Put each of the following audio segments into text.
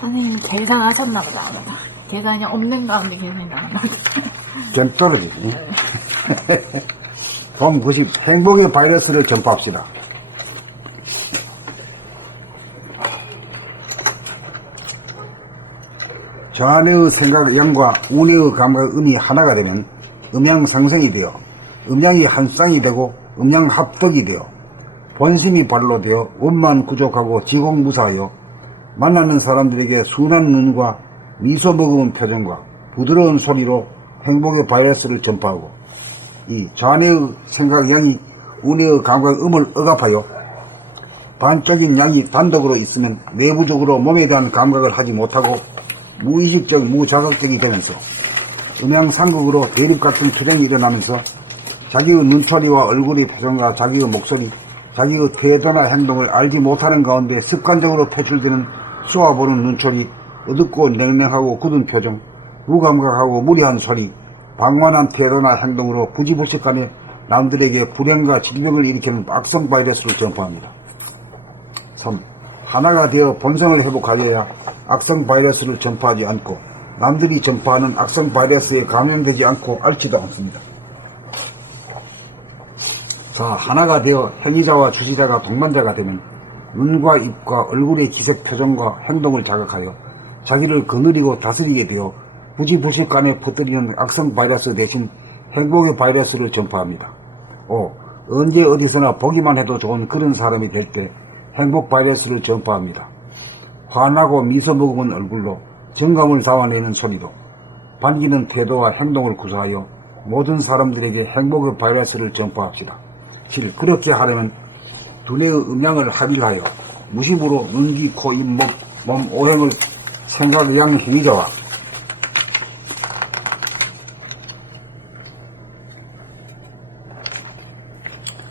선생님 계산하셨나 보다. 아마도. 계산이 없는 가운데 계산이 나왔나 보다. 점 떨어지지. 봄 90 행복의 바이러스를 전파합시다. 좌뇌의 생각 양과 우뇌의 감각 음이 하나가 되면 음양 상생이 되어 음양이 한 쌍이 되고 음양 합덕이 되어 본심이 발로 되어 원만 구족하고 지공무사하여 만나는 사람들에게 순한 눈과 미소 머금은 표정과 부드러운 소리로 행복의 바이러스를 전파하고 이 좌뇌의 생각 양이 우뇌의 감각 음을 억압하여 반적인 양이 단독으로 있으면 내부적으로 몸에 대한 감각을 하지 못하고 무의식적 무자극적이 되면서 음양상극으로 대립 같은 기능이 일어나면서 자기의 눈초리와 얼굴의 표정과 자기의 목소리, 자기의 태도나 행동을 알지 못하는 가운데 습관적으로 표출되는 쏘아보는 눈초리, 어둡고 냉랭하고 굳은 표정, 무감각하고 무리한 소리, 방관한 태도나 행동으로 부지불식간에 남들에게 불행과 질병을 일으키는 악성 바이러스를 전파합니다. 3. 하나가 되어 본성을 회복하여야 악성 바이러스를 전파하지 않고 남들이 전파하는 악성 바이러스에 감염되지 않고 앓지도 않습니다. 자, 하나가 되어 행위자와 주시자가 동반자가 되면 눈과 입과 얼굴의 기색, 표정과 행동을 자극하여 자기를 거느리고 다스리게 되어 부지불식간에 퍼뜨리는 악성 바이러스 대신 행복의 바이러스를 전파합니다. 5. 언제 어디서나 보기만 해도 좋은 그런 사람이 될 때 행복 바이러스를 전파합니다. 환하고 미소 머금은 얼굴로 정감을 담아내는 소리로 반기는 태도와 행동을 구사하여 모든 사람들에게 행복의 바이러스를 전파합시다. 7. 그렇게 하려면 두뇌의 음양을 합일하여 무심으로 눈, 귀, 코, 입, 몸 오행을 생각, 양, 행위자와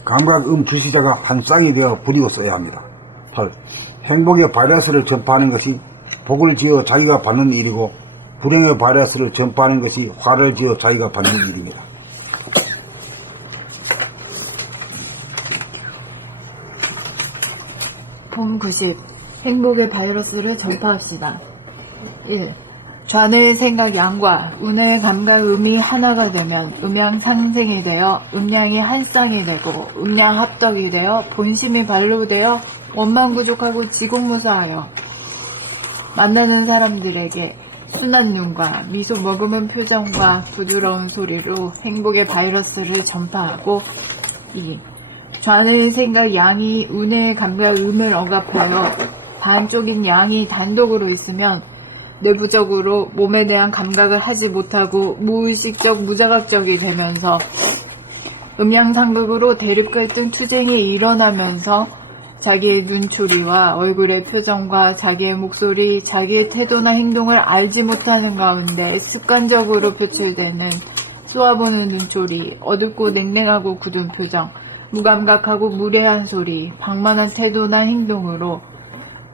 감각, 주시자가 한 쌍이 되어 부리고 써야 합니다. 8. 행복의 바이러스를 전파하는 것이 복을 지어 자기가 받는 일이고 불행의 바이러스를 전파하는 것이 화를 지어 자기가 받는 일입니다. 봄 90 행복의 바이러스를 전파합시다. 1. 좌뇌의 생각 양과 우뇌의 감각 음이 하나가 되면 음양 상생이 되어 음양이 한 쌍이 되고 음양 합덕이 되어 본심이 발로 되어 원만구족하고 지공무사하여 만나는 사람들에게 순한 눈과 미소 머금은 표정과 부드러운 소리로 행복의 바이러스를 전파하고 2. 좌뇌의 생각 양이 우뇌의 감각 음을 억압하여 반쪽인 양이 단독으로 있으면 내부적으로 몸에 대한 감각을 하지 못하고 무의식적 무자각적이 되면서 음양상극으로 대립 갈등 투쟁이 일어나면서 자기의 눈초리와 얼굴의 표정과 자기의 목소리, 자기의 태도나 행동을 알지 못하는 가운데 습관적으로 표출되는 쏘아보는 눈초리, 어둡고 냉랭하고 굳은 표정, 무감각하고 무례한 소리, 방만한 태도나 행동으로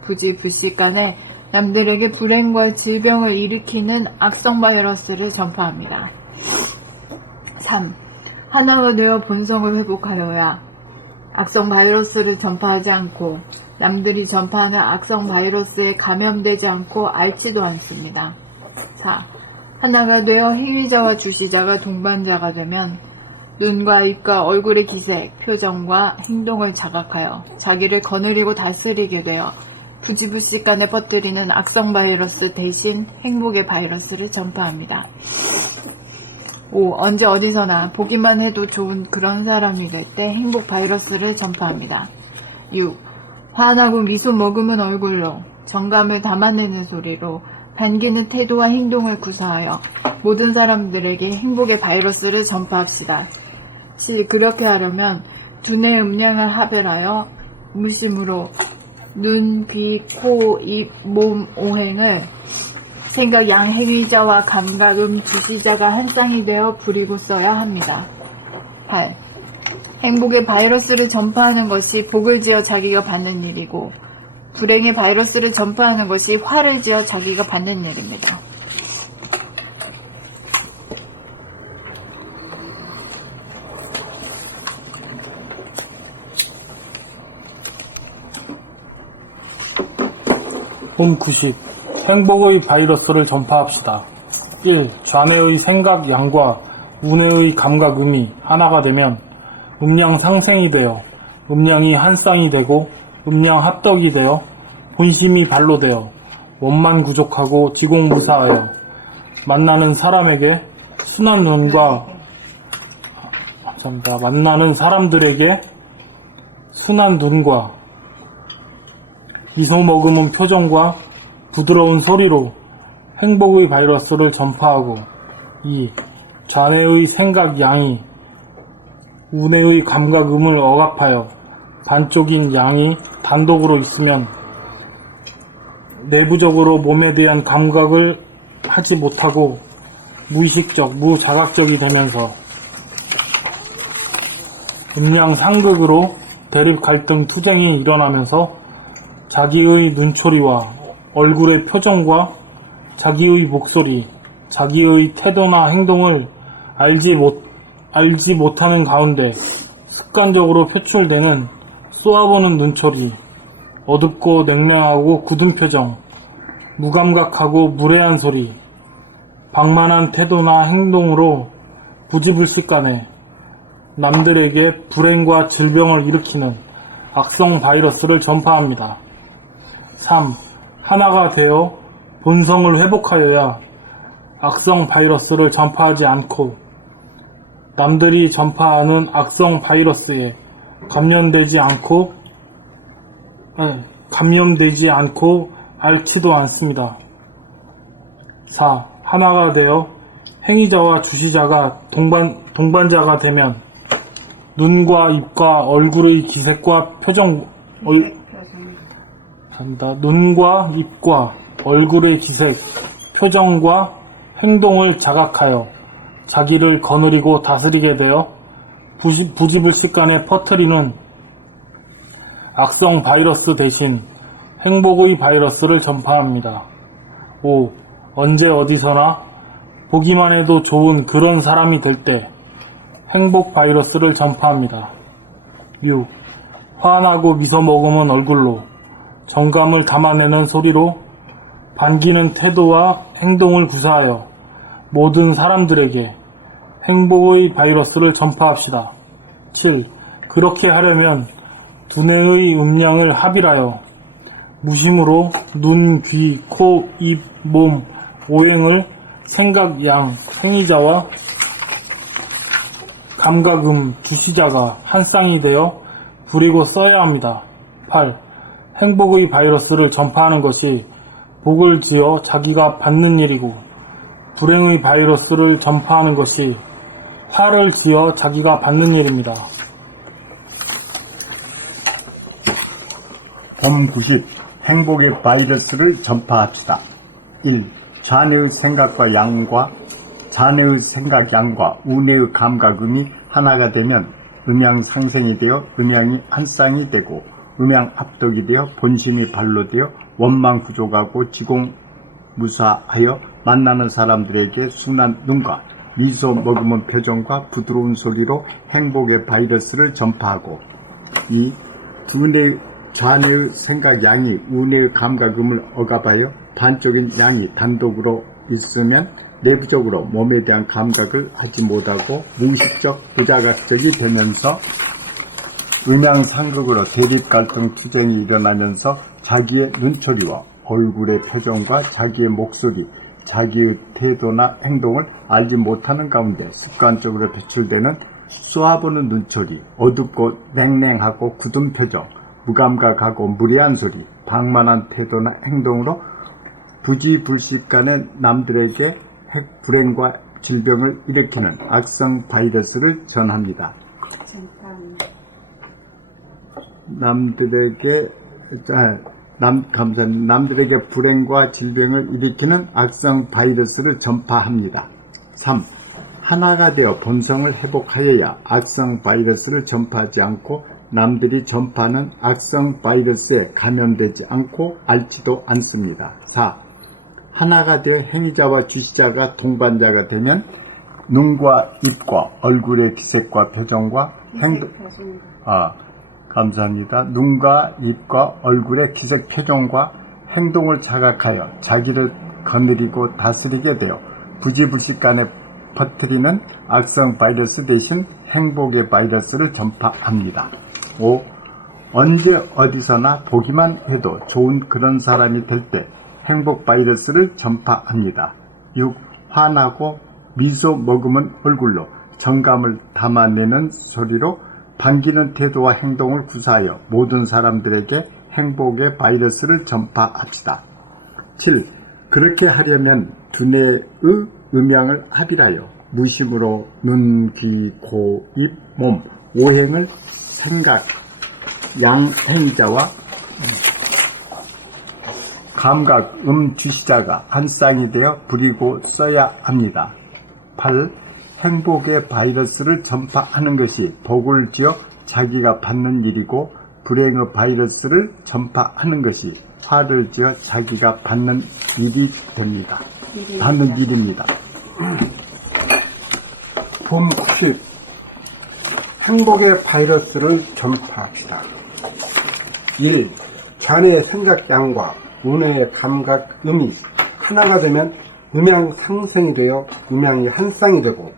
부지불식간에 남들에게 불행과 질병을 일으키는 악성 바이러스를 전파합니다. 3. 하나가 되어 본성을 회복하여야 악성 바이러스를 전파하지 않고 남들이 전파하는 악성 바이러스에 감염되지 않고 앓지도 않습니다. 4. 하나가 되어 행위자와 주시자가 동반자가 되면 눈과 입과 얼굴의 기색, 표정과 행동을 자각하여 자기를 거느리고 다스리게 되어 부지불식간에 퍼뜨리는 악성 바이러스 대신 행복의 바이러스를 전파합니다. 5. 언제 어디서나 보기만 해도 좋은 그런 사람이 될 때 행복 바이러스를 전파합니다. 6. 환하고 미소 머금은 얼굴로 정감을 담아내는 소리로 반기는 태도와 행동을 구사하여 모든 사람들에게 행복의 바이러스를 전파합시다. 7. 그렇게 하려면 두뇌 음량을 합일하여 무심으로 눈, 귀, 코, 입, 몸, 오행을 생각 양 행위자와 감각 주시자가 한 쌍이 되어 부리고 써야 합니다. 8. 행복의 바이러스를 전파하는 것이 복을 지어 자기가 받는 일이고 불행의 바이러스를 전파하는 것이 화를 지어 자기가 받는 일입니다. 봄 90 행복의 바이러스를 전파합시다. 1. 좌뇌의 생각 양과 우뇌의 감각 음이 하나가 되면 음양 상생이 되어 음양이 한 쌍이 되고 음양 합덕이 되어 본심이 발로 되어 원만 구족하고 지공무사하여 만나는 사람에게 순한 눈과 만나는 사람들에게 순한 눈과 미소 머금은 표정과 부드러운 소리로 행복의 바이러스를 전파하고 2. 좌뇌의 생각 양이 우뇌의 감각 음을 억압하여 반쪽인 양이 단독으로 있으면 내부적으로 몸에 대한 감각을 하지 못하고 무의식적, 무자각적이 되면서 음양 상극으로 대립 갈등 투쟁이 일어나면서 자기의 눈초리와 얼굴의 표정과 자기의 목소리, 자기의 태도나 행동을 알지 못하는 가운데 습관적으로 표출되는 쏘아보는 눈초리, 어둡고 냉랭하고 굳은 표정, 무감각하고 무례한 소리, 방만한 태도나 행동으로 부지불식간에 남들에게 불행과 질병을 일으키는 악성 바이러스를 전파합니다. 3. 하나가 되어 본성을 회복하여야 악성 바이러스를 전파하지 않고 남들이 전파하는 악성 바이러스에 감염되지 않고 앓지도 않습니다. 4. 하나가 되어 행위자와 주시자가 동반자가 되면 눈과 입과 얼굴의 기색과 눈과 입과 얼굴의 기색, 표정과 행동을 자각하여 자기를 거느리고 다스리게 되어 부지불식간에 퍼뜨리는 악성 바이러스 대신 행복의 바이러스를 전파합니다. 5. 언제 어디서나 보기만 해도 좋은 그런 사람이 될 때 행복 바이러스를 전파합니다. 6. 환하고 미소 머금은 얼굴로 정감을 담아내는 소리로 반기는 태도와 행동을 구사하여 모든 사람들에게 행복의 바이러스를 전파합시다. 7. 그렇게 하려면 두뇌의 음량을 합일하여 무심으로 눈, 귀, 코, 입, 몸, 오행을 생각, 양, 행위자와 감각음, 주시자가 한 쌍이 되어 부리고 써야 합니다. 8. 행복의 바이러스를 전파하는 것이 복을 지어 자기가 받는 일이고 불행의 바이러스를 전파하는 것이 화를 지어 자기가 받는 일입니다. 봄 90. 행복의 바이러스를 전파합시다. 1. 좌뇌의 생각 양과 우뇌의 감각음이 하나가 되면 음양 상생이 되어 음양이 한 쌍이 되고 음양 합덕이 되어 본심이 발로 되어 원망 구족하고 지공무사하여 만나는 사람들에게 순한 눈과 미소 머금은 표정과 부드러운 소리로 행복의 바이러스를 전파하고 2. 좌뇌의 생각 양이 우뇌의 감각음을 억압하여 반쪽인 양이 단독으로 있으면 내부적으로 몸에 대한 감각을 하지 못하고 무의식적, 부자각적이 되면서 음양상극으로 대립갈등 투쟁이 일어나면서 자기의 눈초리와 얼굴의 표정과 자기의 목소리, 자기의 태도나 행동을 알지 못하는 가운데 습관적으로 표출되는 쏘아보는 눈초리, 어둡고 냉랭하고 굳은 표정, 무감각하고 무례한 소리, 방만한 태도나 행동으로 부지불식간에 남들에게 불행과 질병을 일으키는 악성 바이러스를 전합니다. 남들에게 불행과 질병을 일으키는 악성 바이러스를 전파합니다. 3. 하나가 되어 본성을 회복하여야 악성 바이러스를 전파하지 않고 남들이 전파하는 악성 바이러스에 감염되지 않고 앓지도 않습니다. 4. 하나가 되어 행위자와 주시자가 동반자가 되면 눈과 입과 얼굴의 기색과 표정과 감사합니다. 눈과 입과 얼굴의 기색 표정과 행동을 자각하여 자기를 거느리고 다스리게 되어 부지불식간에 퍼뜨리는 악성 바이러스 대신 행복의 바이러스를 전파합니다. 5. 언제 어디서나 보기만 해도 좋은 그런 사람이 될 때 행복 바이러스를 전파합니다. 6. 화나고 미소 머금은 얼굴로 정감을 담아내는 소리로 반기는 태도와 행동을 구사하여 모든 사람들에게 행복의 바이러스를 전파합시다. 7. 그렇게 하려면 두뇌의 음양을 합일하여 무심으로 눈, 귀, 코, 입, 몸, 오행을 생각, 양행자와 감각, 주시자가 한 쌍이 되어 부리고 써야 합니다. 8. 행복의 바이러스를 전파하는 것이 복을 지어 자기가 받는 일이고 불행의 바이러스를 전파하는 것이 화를 지어 자기가 받는 일이 됩니다. 받는 일입니다. 봄 10. 행복의 바이러스를 전파합시다. 1. 자네의 생각 양과 운의 감각 음이 하나가 되면 음양 상생이 되어 음양이 한 쌍이 되고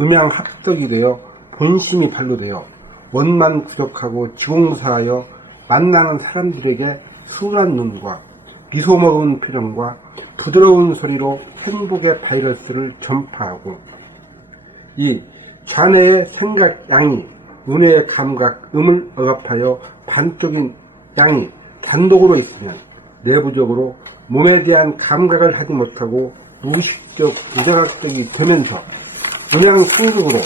음양 합덕이 되어 본심이 발로되어 원만 구족하고 지공무사하여 만나는 사람들에게 순한 눈과 미소 먹은 표정과 부드러운 소리로 행복의 바이러스를 전파하고 2. 자네의 생각 양이 은혜의 감각 음을 억압하여 반쪽인 양이 단독으로 있으면 내부적으로 몸에 대한 감각을 하지 못하고 무의식적 부자각적이 되면서 음양 상극으로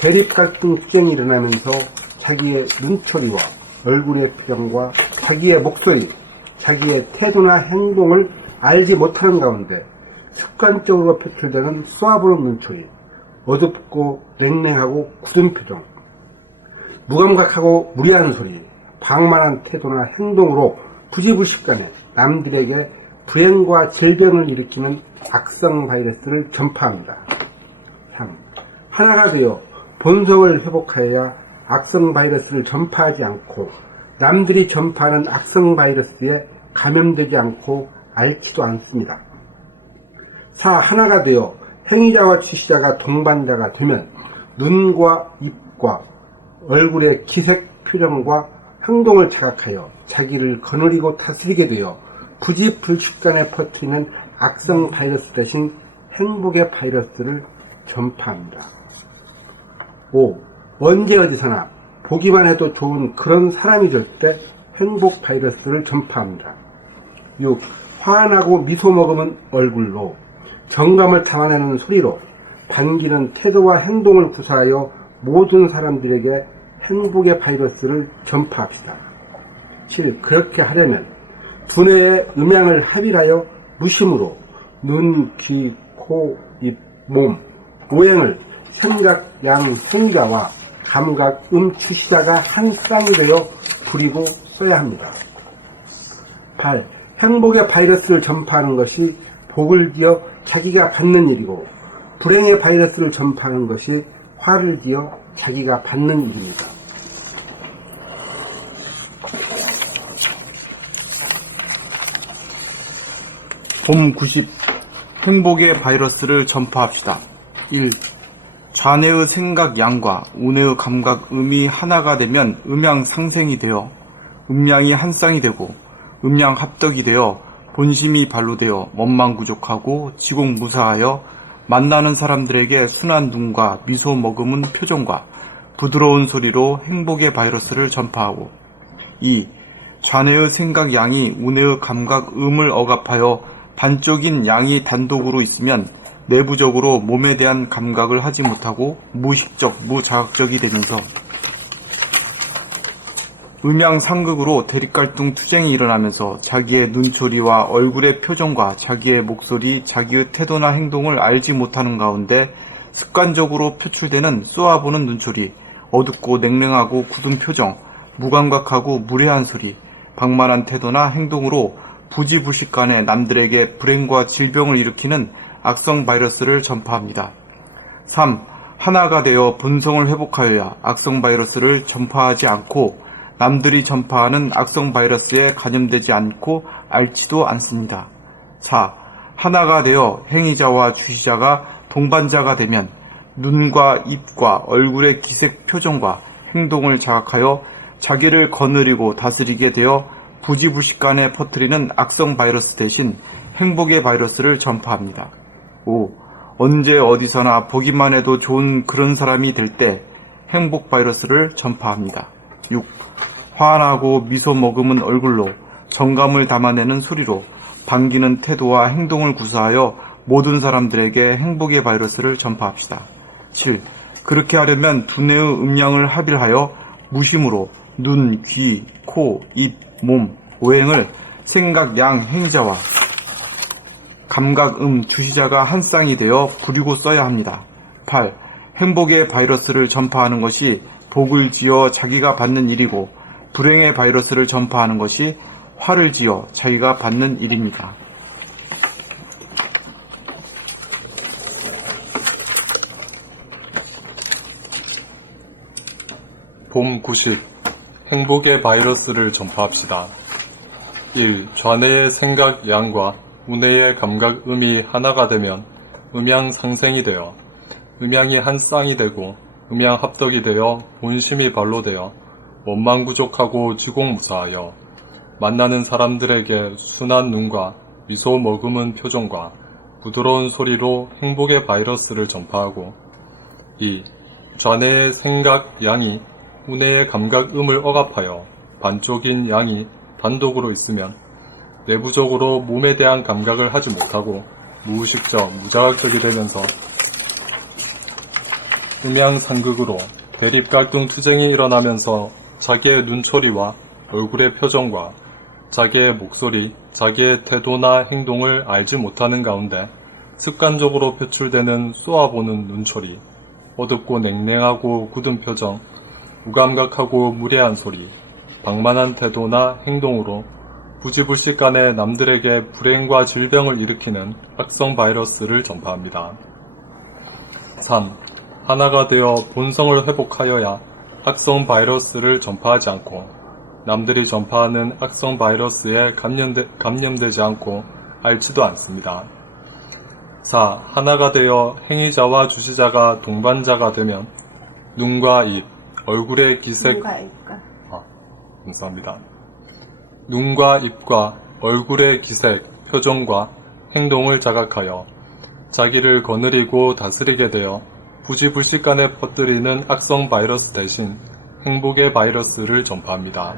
대립갈등 투쟁이 일어나면서 자기의 눈초리와 얼굴의 표정과 자기의 목소리, 자기의 태도나 행동을 알지 못하는 가운데 습관적으로 표출되는 쏘아보는 눈초리, 어둡고 냉랭하고 굳은 표정, 무감각하고 무리한 소리, 방만한 태도나 행동으로 부지불식간에 남들에게 불행과 질병을 일으키는 악성 바이러스를 전파합니다. 3. 하나가 되어 본성을 회복하여야 악성 바이러스를 전파하지 않고 남들이 전파하는 악성 바이러스에 감염되지 않고 앓지도 않습니다. 4. 하나가 되어 행위자와 취시자가 동반자가 되면 눈과 입과 얼굴의 기색, 표정과 행동을 자각하여 자기를 거느리고 다스리게 되어 부지불식간에 퍼뜨리는 악성 바이러스 대신 행복의 바이러스를 전파합니다. 5. 언제 어디서나 보기만 해도 좋은 그런 사람이 될 때 행복 바이러스를 전파합니다. 6. 화나고 미소 머금은 얼굴로 정감을 담아내는 소리로 반기는 태도와 행동을 구사하여 모든 사람들에게 행복의 바이러스를 전파합시다. 7. 그렇게 하려면 두뇌의 음양을 합일하여 무심으로 눈, 귀, 코, 입, 몸, 오행을 생각, 양, 생자와 감각, 추시자가 한 쌍이 되어 부리고 써야 합니다. 8. 행복의 바이러스를 전파하는 것이 복을 지어 자기가 받는 일이고 불행의 바이러스를 전파하는 것이 화를 지어 자기가 받는 일입니다. 봄 90. 행복의 바이러스를 전파합시다. 1. 좌뇌의 생각 양과 우뇌의 감각 음이 하나가 되면 음양 상생이 되어 음양이 한 쌍이 되고 음양 합덕이 되어 본심이 발로되어 원망구족하고 지공무사하여 만나는 사람들에게 순한 눈과 미소 머금은 표정과 부드러운 소리로 행복의 바이러스를 전파하고 2. 좌뇌의 생각 양이 우뇌의 감각 음을 억압하여 반쪽인 양이 단독으로 있으면 내부적으로 몸에 대한 감각을 하지 못하고 무의식적, 무자각적이 되면서 음양상극으로 대립갈등 투쟁이 일어나면서 자기의 눈초리와 얼굴의 표정과 자기의 목소리, 자기의 태도나 행동을 알지 못하는 가운데 습관적으로 표출되는 쏘아보는 눈초리, 어둡고 냉랭하고 굳은 표정, 무감각하고 무례한 소리, 방만한 태도나 행동으로 부지불식간에 남들에게 불행과 질병을 일으키는 악성 바이러스를 전파합니다. 3. 하나가 되어 본성을 회복하여야 악성 바이러스를 전파하지 않고 남들이 전파하는 악성 바이러스에 감염되지 않고 앓지도 않습니다. 4. 하나가 되어 행위자와 주시자가 동반자가 되면 눈과 입과 얼굴의 기색 표정과 행동을 자각하여 자기를 거느리고 다스리게 되어 부지불식간에 퍼뜨리는 악성 바이러스 대신 행복의 바이러스를 전파합니다. 5. 언제 어디서나 보기만 해도 좋은 그런 사람이 될 때 행복 바이러스를 전파합니다. 6. 환하고 미소 머금은 얼굴로 정감을 담아내는 소리로 반기는 태도와 행동을 구사하여 모든 사람들에게 행복의 바이러스를 전파합시다. 7. 그렇게 하려면 두뇌의 음량을 합일하여 무심으로 눈, 귀, 코, 입, 몸, 오행을 생각, 양, 행자와 감각, 주시자가 한 쌍이 되어 부리고 써야 합니다. 8. 행복의 바이러스를 전파하는 것이 복을 지어 자기가 받는 일이고 불행의 바이러스를 전파하는 것이 화를 지어 자기가 받는 일입니다. 봄 90. 행복의 바이러스를 전파합시다. 1. 좌뇌의 생각, 양과 우뇌의 감각, 음이 하나가 되면 음양 상생이 되어 음양이 한 쌍이 되고 음양 합덕이 되어 본심이 발로 되어 원망부족하고 지공무사하여 만나는 사람들에게 순한 눈과 미소 머금은 표정과 부드러운 소리로 행복의 바이러스를 전파하고 2. 좌뇌의 생각, 양이 우뇌의 감각, 음을 억압하여 반쪽인 양이 단독으로 있으면 내부적으로 몸에 대한 감각을 하지 못하고 무의식적, 무자각적이 되면서 음양상극으로 대립갈등 투쟁이 일어나면서 자기의 눈초리와 얼굴의 표정과 자기의 목소리, 자기의 태도나 행동을 알지 못하는 가운데 습관적으로 표출되는 쏘아보는 눈초리, 어둡고 냉랭하고 굳은 표정, 무감각하고 무례한 소리, 방만한 태도나 행동으로 부지불식간에 남들에게 불행과 질병을 일으키는 악성 바이러스를 전파합니다. 3. 하나가 되어 본성을 회복하여야 악성 바이러스를 전파하지 않고 남들이 전파하는 악성 바이러스에 감염되지 않고 앓지도 않습니다. 4. 하나가 되어 행위자와 주시자가 동반자가 되면 눈과 입, 얼굴의 기색 감사합니다. 눈과 입과 얼굴의 기색, 표정과 행동을 자각하여 자기를 거느리고 다스리게 되어 부지불식간에 퍼뜨리는 악성 바이러스 대신 행복의 바이러스를 전파합니다.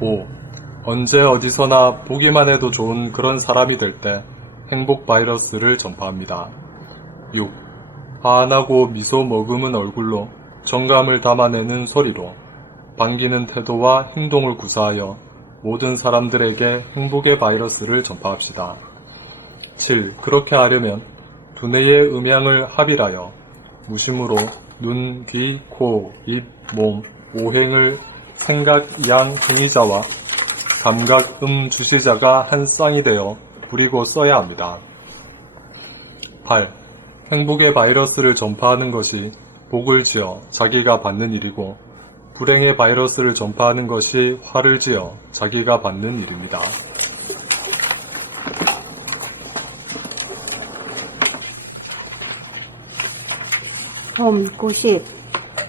5. 언제 어디서나 보기만 해도 좋은 그런 사람이 될 때 행복 바이러스를 전파합니다. 6. 환하고 미소 머금은 얼굴로 정감을 담아내는 소리로 반기는 태도와 행동을 구사하여 모든 사람들에게 행복의 바이러스를 전파합시다. 7. 그렇게 하려면 두뇌의 음양을 합일하여 무심으로 눈, 귀, 코, 입, 몸, 오행을 생각, 양, 행위자와 감각, 주시자가 한 쌍이 되어 부리고 써야 합니다. 8. 행복의 바이러스를 전파하는 것이 복을 지어 자기가 받는 일이고 불행의 바이러스를 전파하는 것이 화를 지어 자기가 받는 일입니다. 봄 90.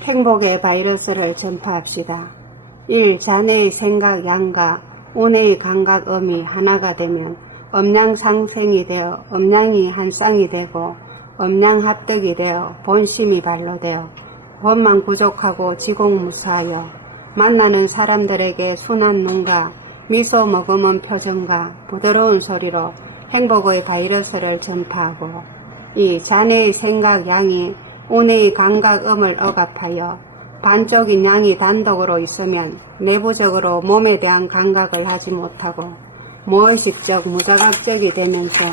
행복의 바이러스를 전파합시다. 1. 자네의 생각, 양과 우뇌의 감각, 음이 하나가 되면 음양 상생이 되어 음양이 한 쌍이 되고 음양 합덕이 되어 본심이 발로 되어 원망 부족하고 지공무사하여 만나는 사람들에게 순한 눈과 미소 머금은 표정과 부드러운 소리로 행복의 바이러스를 전파하고 2. 자네의 생각, 양이 우뇌의 감각, 음을 억압하여 반쪽인 양이 단독으로 있으면 내부적으로 몸에 대한 감각을 하지 못하고 무의식적, 무자각적이 되면서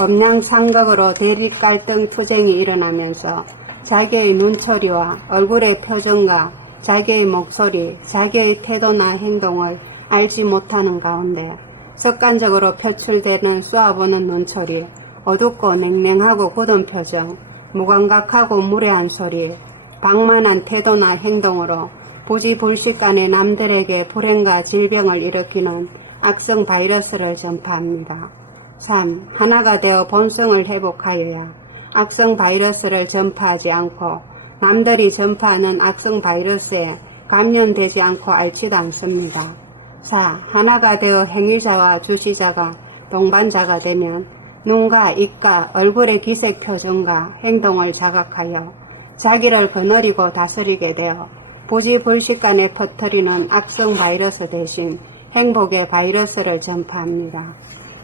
음양상극으로 대립갈등 투쟁이 일어나면서 자기의 눈초리와 얼굴의 표정과 자기의 목소리, 자기의 태도나 행동을 알지 못하는 가운데 습관적으로 표출되는 쏘아보는 눈초리, 어둡고 냉랭하고 굳은 표정, 무감각하고 무례한 소리, 방만한 태도나 행동으로 부지불식간에 남들에게 불행과 질병을 일으키는 악성 바이러스를 전파합니다. 3. 하나가 되어 본성을 회복하여야 악성 바이러스를 전파하지 않고 남들이 전파하는 악성 바이러스에 감염되지 않고 앓지도 않습니다. 4. 하나가 되어 행위자와 주시자가 동반자가 되면 눈과 입과 얼굴의 기색 표정과 행동을 자각하여 자기를 거느리고 다스리게 되어 부지불식간에 퍼뜨리는 악성 바이러스 대신 행복의 바이러스를 전파합니다.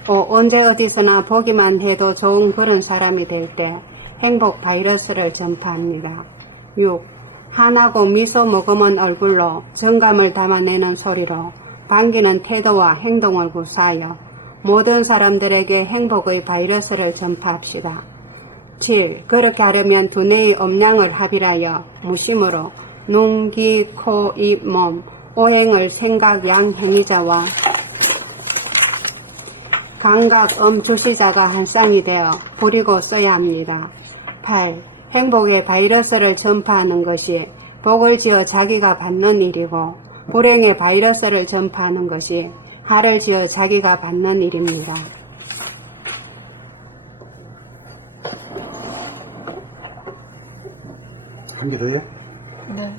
5. 언제 어디서나 보기만 해도 좋은 그런 사람이 될 때 행복 바이러스를 전파합니다. 6. 환하고 미소 머금은 얼굴로 정감을 담아내는 소리로 반기는 태도와 행동을 구사하여 모든 사람들에게 행복의 바이러스를 전파합시다. 7. 그렇게 하려면 두뇌의 음량을 합일하여 무심으로 눈, 귀, 코, 입, 몸, 오행을 생각, 양, 행위자와 감각, 주시자가 한 쌍이 되어 부리고 써야 합니다. 8. 행복의 바이러스를 전파하는 것이 복을 지어 자기가 받는 일이고 불행의 바이러스를 전파하는 것이 하를 지어 자기가 받는 일입니다. 한 개 더요? 네.